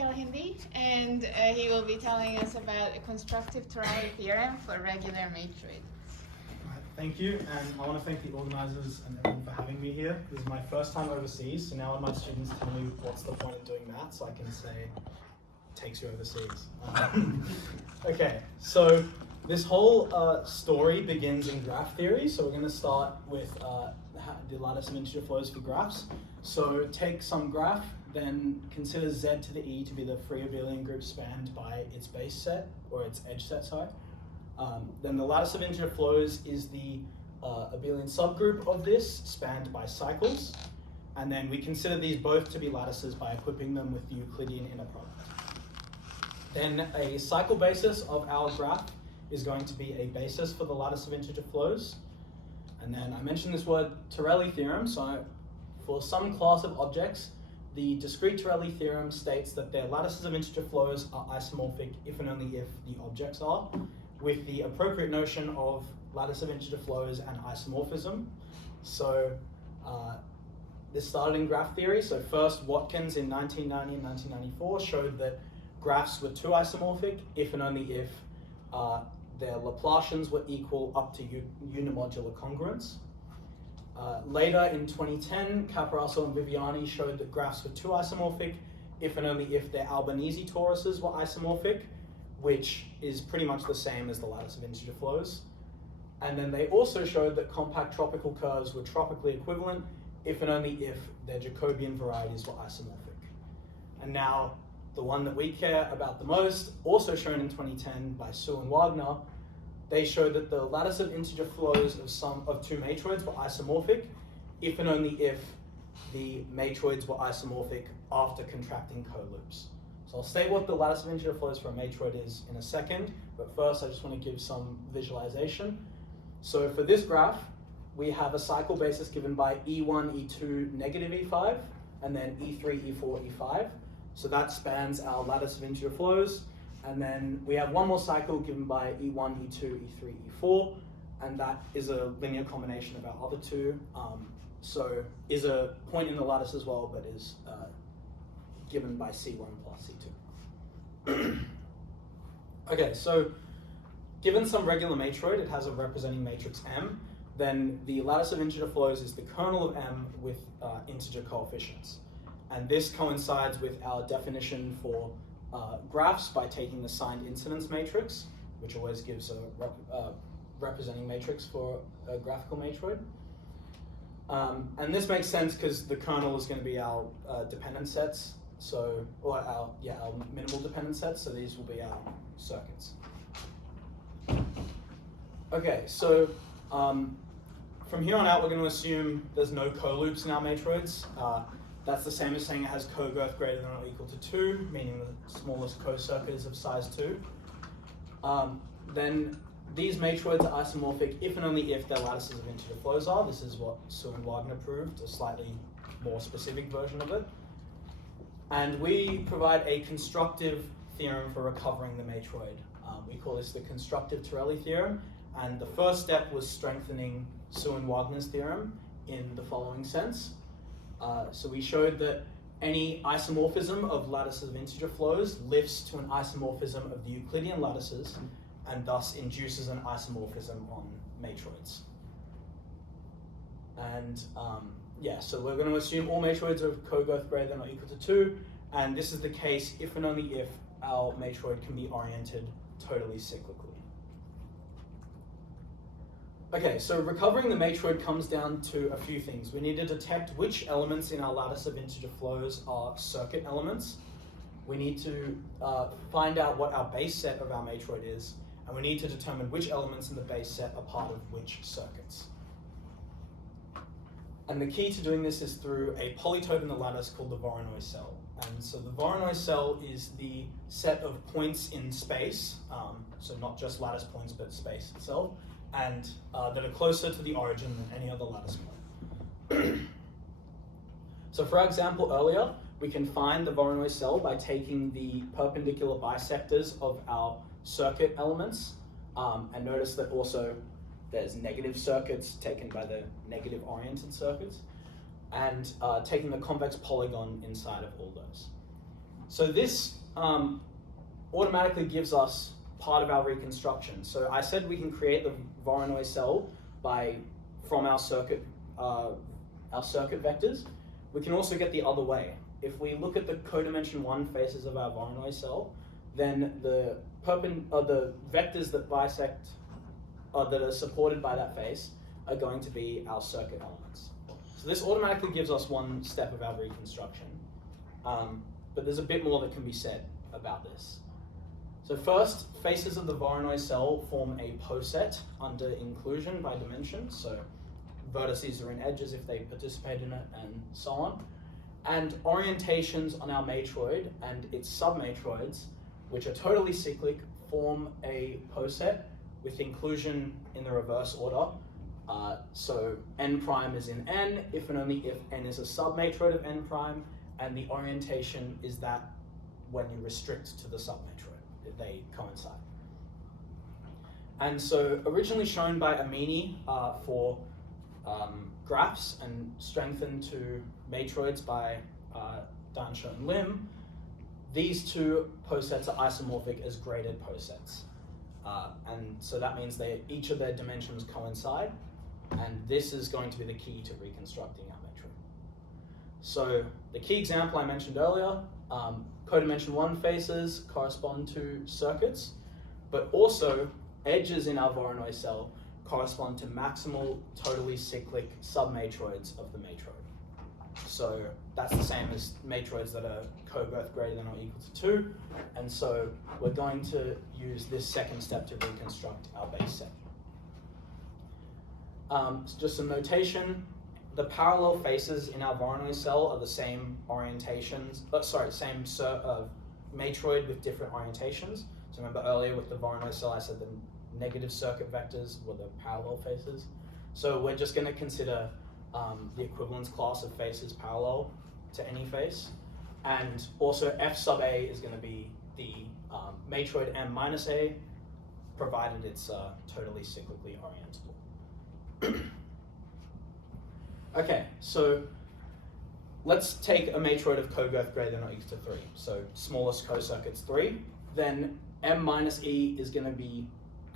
Hindi, and he will be telling us about a constructive Torelli theorem for regular matroids. Thank you, and I want to thank the organisers and everyone for having me here. This is my first time overseas, so now when my students tell me what's the point of doing maths, I can say, takes you overseas. Okay, so this whole story begins in graph theory, so we're going to start with the lattice of integer flows for graphs. So take some graph, then consider z to the e to be the free abelian group spanned by its base set, or its edge set, sorry. Then the lattice of integer flows is the abelian subgroup of this, spanned by cycles. And then we consider these both to be lattices by equipping them with the Euclidean inner product. Then a cycle basis of our graph is going to be a basis for the lattice of integer flows. And then I mentioned this word Torelli theorem, so for some class of objects, the discrete Torelli theorem states that their lattices of integer flows are isomorphic if and only if the objects are, with the appropriate notion of lattice of integer flows and isomorphism. So this started in graph theory. So first, Watkins in 1990 and 1994 showed that graphs were two isomorphic if and only if their Laplacians were equal up to unimodular congruence. Later in 2010, Caparaso and Viviani showed that graphs were two isomorphic if and only if their Albanese toruses were isomorphic, which is pretty much the same as the lattice of integer flows. And then they also showed that compact tropical curves were tropically equivalent if and only if their Jacobian varieties were isomorphic. And now, the one that we care about the most, also shown in 2010 by Su and Wagner, they showed that the lattice of integer flows of two matroids were isomorphic if and only if the matroids were isomorphic after contracting coloops. So I'll state what the lattice of integer flows for a matroid is in a second, but first I just want to give some visualization. So for this graph, we have a cycle basis given by E1, E2, negative E5, and then E3, E4, E5. So that spans our lattice of integer flows. And then we have one more cycle given by E1, E2, E3, E4, and that is a linear combination of our other two. So is a point in the lattice as well, but is given by C1 plus C2. Okay, so given some regular matroid, it has a representing matrix M, then the lattice of integer flows is the kernel of M with integer coefficients. And this coincides with our definition for graphs by taking the signed incidence matrix, which always gives a representing matrix for a graphical matroid. And this makes sense because the kernel is going to be our dependent sets, or our minimal dependent sets, so these will be our circuits. Okay, so from here on out, we're going to assume there's no coloops in our matroids. That's the same as saying it has cogirth greater than or equal to 2, meaning the smallest co-circuit is of size 2. Then these matroids are isomorphic if and only if their lattices of integer flows are. This is what Su and Wagner proved, a slightly more specific version of it. And we provide a constructive theorem for recovering the matroid. We call this the constructive Torelli theorem. And the first step was strengthening Su and Wagner's theorem in the following sense. So we showed that any isomorphism of lattices of integer flows lifts to an isomorphism of the Euclidean lattices and thus induces an isomorphism on matroids. And so we're going to assume all matroids are of cogirth greater than or equal to 2, and this is the case if and only if our matroid can be oriented totally cyclically. Okay, so recovering the matroid comes down to a few things. We need to detect which elements in our lattice of integer flows are circuit elements. We need to find out what our base set of our matroid is, and we need to determine which elements in the base set are part of which circuits. And the key to doing this is through a polytope in the lattice called the Voronoi cell. And so the Voronoi cell is the set of points in space, so not just lattice points, but space itself, and that are closer to the origin than any other lattice point. So for our example earlier, we can find the Voronoi cell by taking the perpendicular bisectors of our circuit elements, and notice that also there's negative circuits taken by the negative oriented circuits, and taking the convex polygon inside of all those. So this automatically gives us part of our reconstruction. So I said we can create the Voronoi cell from our circuit vectors. We can also get the other way. If we look at the codimension 1 faces of our Voronoi cell, then the vectors that bisect, that are supported by that face, are going to be our circuit elements. So this automatically gives us one step of our reconstruction. But there's a bit more that can be said about this. So first, faces of the Voronoi cell form a poset under inclusion by dimension. So vertices are in edges if they participate in it, and so on. And orientations on our matroid and its submatroids, which are totally cyclic, form a poset with inclusion in the reverse order. So n prime is in n, if and only if n is a submatroid of n prime, and the orientation is that when you restrict to the submatroid, they coincide. And so originally shown by Amini for graphs and strengthened to matroids by Dansha and Lim, these two posets are isomorphic as graded posets. And so that means each of their dimensions coincide, and this is going to be the key to reconstructing our matroid. So the key example I mentioned earlier, codimension 1 faces correspond to circuits, but also edges in our Voronoi cell correspond to maximal totally cyclic submatroids of the matroid. So that's the same as matroids that are cogirth greater than or equal to 2, and so we're going to use this second step to reconstruct our base set. Just some notation. The parallel faces in our Voronoi cell are the same orientations, same matroid with different orientations. So remember earlier with the Voronoi cell I said the negative circuit vectors were the parallel faces. So we're just going to consider the equivalence class of faces parallel to any face. And also f sub a is going to be the matroid m minus a, provided it's totally cyclically orientable. Okay, so let's take a matroid of cogirth greater than or equal to 3. So smallest co-circuit's 3. Then m minus e is going to be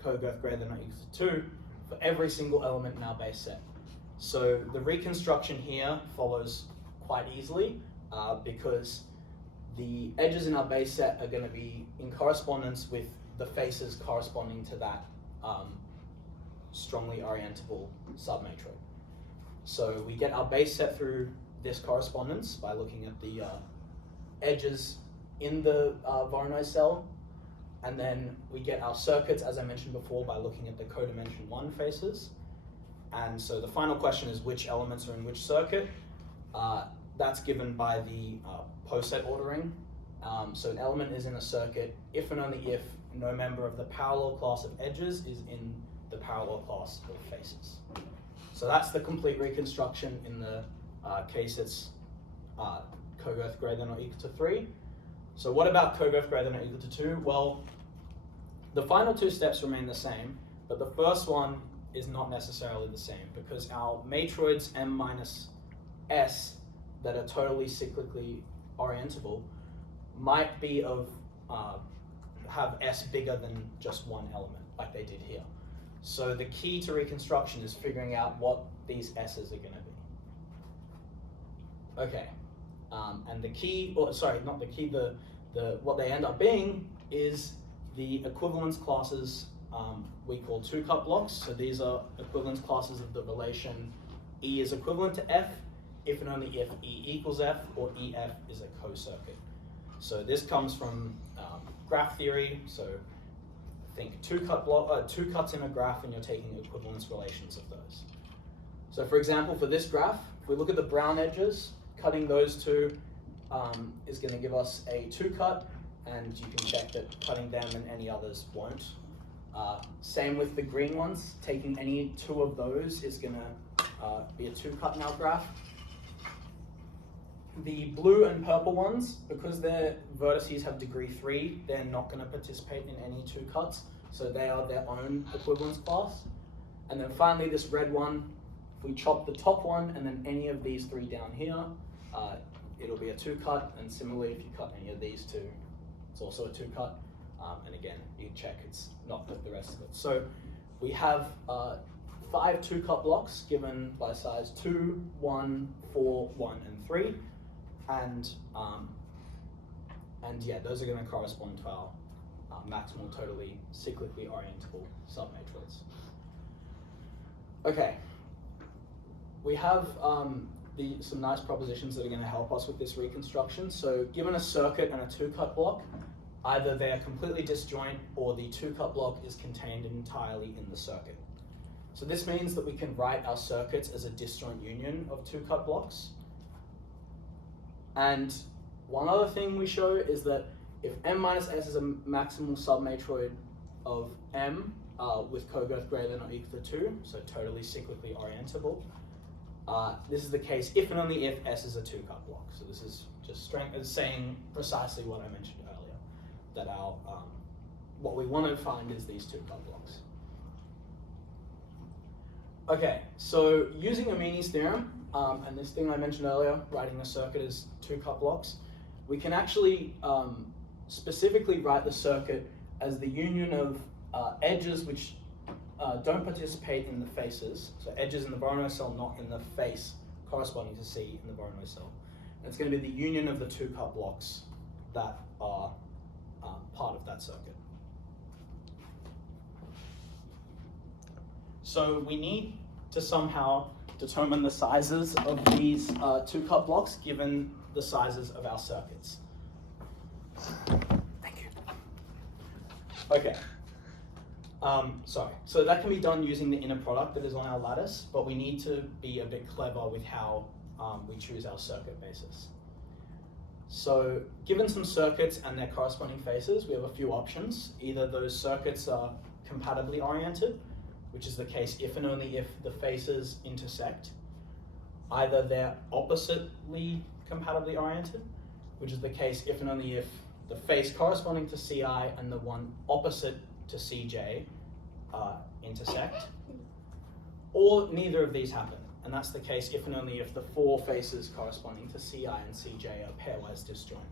cogirth greater than or equal to 2 for every single element in our base set. So the reconstruction here follows quite easily because the edges in our base set are going to be in correspondence with the faces corresponding to that strongly orientable submatroid. So we get our base set through this correspondence by looking at the edges in the Voronoi cell, and then we get our circuits, as I mentioned before, by looking at the codimension 1 faces. And so the final question is which elements are in which circuit. That's given by the poset ordering. So an element is in a circuit if and only if no member of the parallel class of edges is in the parallel class of faces. So that's the complete reconstruction in the case it's cogirth greater than or equal to 3. So what about cogirth greater than or equal to 2? Well, the final two steps remain the same, but the first one is not necessarily the same because our matroids m minus s that are totally cyclically orientable might be have s bigger than just one element, like they did here. So the key to reconstruction is figuring out what these s's are going to be. Okay, and the key, or sorry, not the key, what they end up being is the equivalence classes we call two-cut blocks. So these are equivalence classes of the relation E is equivalent to F if and only if E equals F or EF is a co-circuit. So this comes from graph theory. So think two cuts in a graph and you're taking equivalence relations of those. So for example, for this graph, if we look at the brown edges, cutting those two is going to give us a two-cut, and you can check that cutting them and any others won't. Same with the green ones, taking any two of those is going to be a two-cut in our graph. The blue and purple ones, because their vertices have degree 3, they're not going to participate in any two cuts, so they are their own equivalence class. And then finally this red one, if we chop the top one and then any of these three down here, it'll be a 2-cut, and similarly if you cut any of these two, it's also a 2-cut. And again, you check it's not the rest of it. So we have 5 2-cut blocks given by size 2, 1, 4, 1, and 3. And yeah, those are going to correspond to our maximal totally cyclically orientable submatroids. Okay, we have some nice propositions that are going to help us with this reconstruction. So given a circuit and a 2-cut block, either they're completely disjoint or the 2-cut block is contained entirely in the circuit. So this means that we can write our circuits as a disjoint union of 2-cut blocks. And one other thing we show is that if M minus S is a maximal submatroid of M with cogirth greater than or equal to 2, so totally cyclically orientable, this is the case if and only if S is a 2-cut block. So this is just saying precisely what I mentioned earlier, that our what we want to find is these 2-cut blocks. Okay, so using Amini's theorem, and this thing I mentioned earlier, writing a circuit as 2-cut blocks, we can actually specifically write the circuit as the union of edges which don't participate in the faces, so edges in the Voronoi cell, not in the face corresponding to C in the Voronoi cell. And it's going to be the union of the 2-cut blocks that are part of that circuit. So we need to somehow determine the sizes of these 2-cut blocks given the sizes of our circuits. Thank you. Okay. So that can be done using the inner product that is on our lattice, but we need to be a bit clever with how we choose our circuit basis. So given some circuits and their corresponding faces, we have a few options. Either those circuits are compatibly oriented, which is the case if and only if the faces intersect. Either they're oppositely compatibly oriented, which is the case if and only if the face corresponding to Ci and the one opposite to Cj intersect, or neither of these happen. And that's the case if and only if the 4 faces corresponding to Ci and Cj are pairwise disjoint.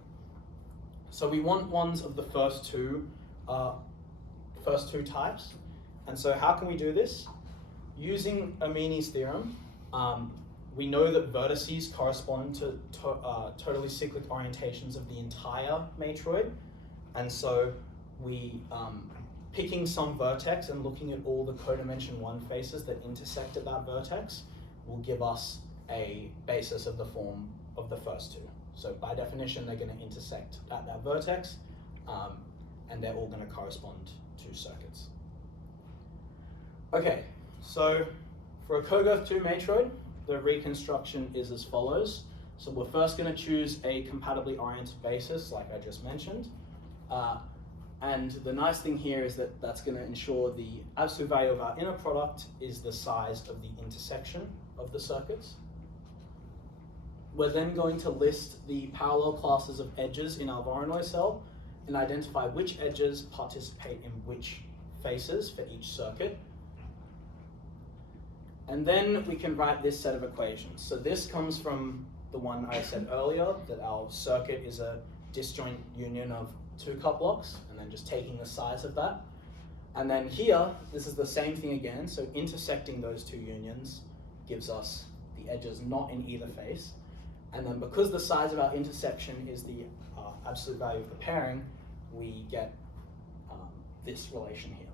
So we want ones of the first two types. And so how can we do this? Using Amini's theorem, we know that vertices correspond to totally cyclic orientations of the entire matroid. And so we, picking some vertex and looking at all the codimension 1 faces that intersect at that vertex will give us a basis of the form of the first two. So by definition, they're going to intersect at that vertex, and they're all going to correspond to circuits. Okay, so for a cogirth 2 matroid, the reconstruction is as follows. So we're first going to choose a compatibly oriented basis, like I just mentioned. And the nice thing here is that that's going to ensure the absolute value of our inner product is the size of the intersection of the circuits. We're then going to list the parallel classes of edges in our Voronoi cell and identify which edges participate in which faces for each circuit. And then we can write this set of equations. So this comes from the one I said earlier, that our circuit is a disjoint union of 2-cut blocks, and then just taking the size of that. And then here, this is the same thing again, so intersecting those 2 unions gives us the edges not in either face. And then because the size of our intersection is the absolute value of the pairing, we get this relation here.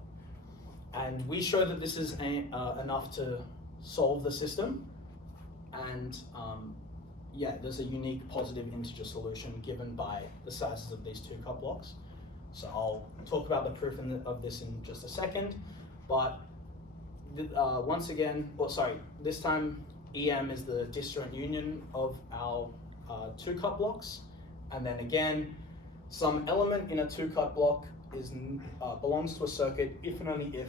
And we show that this is enough to solve the system. And yeah, there's a unique positive integer solution given by the sizes of these 2-cut blocks. So I'll talk about the proof of this in just a second. But once again, this time EM is the disjoint union of our 2-cut blocks. And then again, some element in a 2-cut block belongs to a circuit if and only if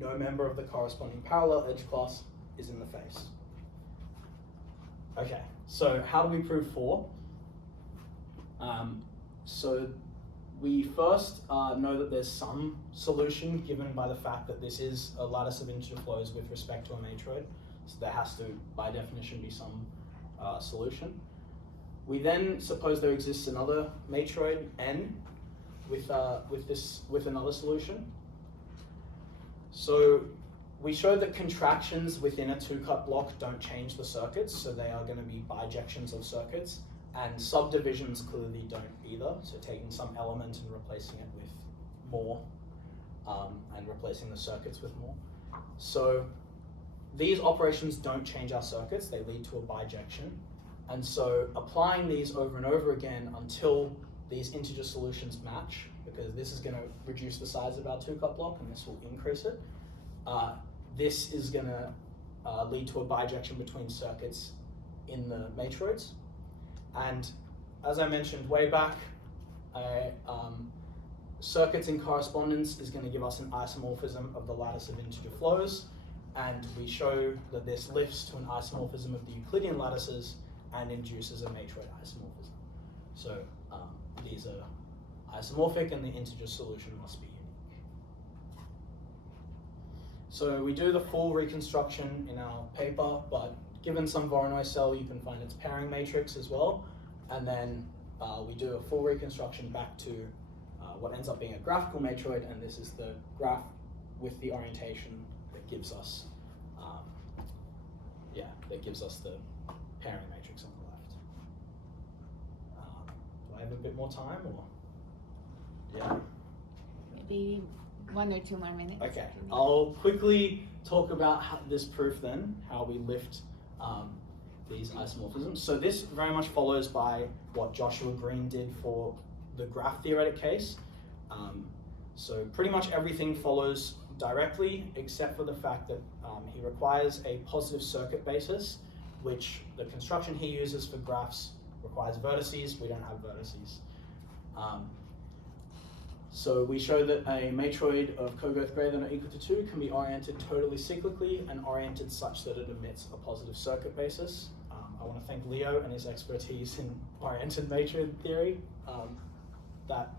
no member of the corresponding parallel edge class is in the face. Okay, so how do we prove 4? So we first know that there's some solution given by the fact that this is a lattice of integer flows with respect to a matroid. So there has to, by definition, be some solution. We then suppose there exists another matroid n with another solution. So we show that contractions within a two-cut block don't change the circuits, so they are going to be bijections of circuits, and subdivisions clearly don't either, so taking some element and replacing it with more, and replacing the circuits with more. So these operations don't change our circuits, they lead to a bijection, and so applying these over and over again until these integer solutions match, because this is going to reduce the size of our two-cut block and this will increase it. This is going to lead to a bijection between circuits in the matroids. And as I mentioned way back, circuits in correspondence is going to give us an isomorphism of the lattice of integer flows, and we show that this lifts to an isomorphism of the Euclidean lattices and induces a matroid isomorphism. So these are isomorphic and the integer solution must be unique. So we do the full reconstruction in our paper, but given some Voronoi cell, you can find its pairing matrix as well. And then we do a full reconstruction back to what ends up being a graphical matroid, and this is the graph with the orientation that gives us, the pairing matrix on the left. Do I have a bit more time, or? Yeah. Maybe 1 or 2 more minutes. Okay, I'll quickly talk about this proof then, how we lift these isomorphisms. So this very much follows by what Joshua Green did for the graph theoretic case. So pretty much everything follows directly, except for the fact that he requires a positive circuit basis, which the construction he uses for graphs requires vertices. We don't have vertices. So we show that a matroid of cogrowth greater than or equal to 2 can be oriented totally cyclically and oriented such that it emits a positive circuit basis. I want to thank Leo and his expertise in oriented matroid theory. That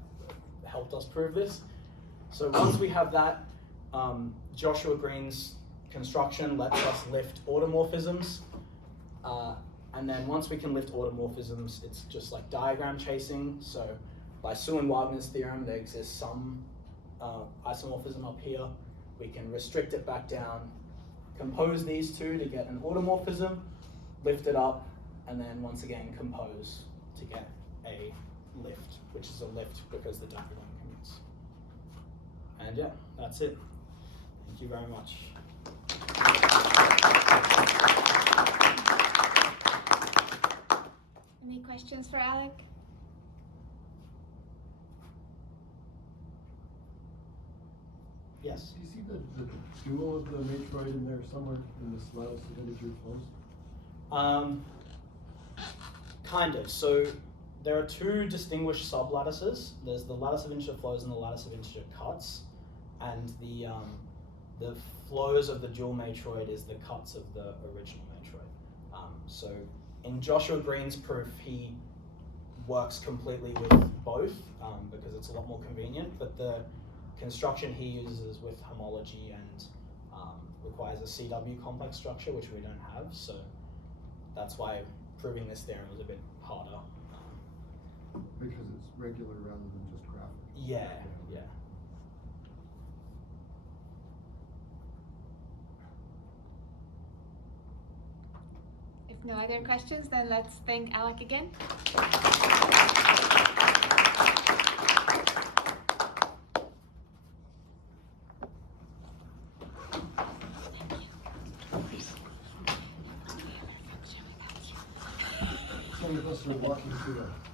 helped us prove this. So once we have that, Joshua Green's construction lets us lift automorphisms. And then once we can lift automorphisms, it's just like diagram chasing. So by Su and Wagner's theorem, there exists some isomorphism up here. We can restrict it back down, compose these two to get an automorphism, lift it up, and then once again compose to get a lift, which is a lift because the diagram commutes. And yeah, that's it. Thank you very much. Any questions for Alec? Yes? Do you see the dual of the matroid in there somewhere in this lattice of integer flows? Kind of. So there are two distinguished sublattices. There's the lattice of integer flows and the lattice of integer cuts. And the flows of the dual matroid is the cuts of the original matroid. So in Joshua Green's proof, he works completely with both because it's a lot more convenient, but the construction he uses with homology and requires a CW complex structure, which we don't have, so that's why proving this theorem was a bit harder. Because it's regular rather than just graphic. Yeah, yeah. If no other questions, then let's thank Alec again. Some of us are walking through a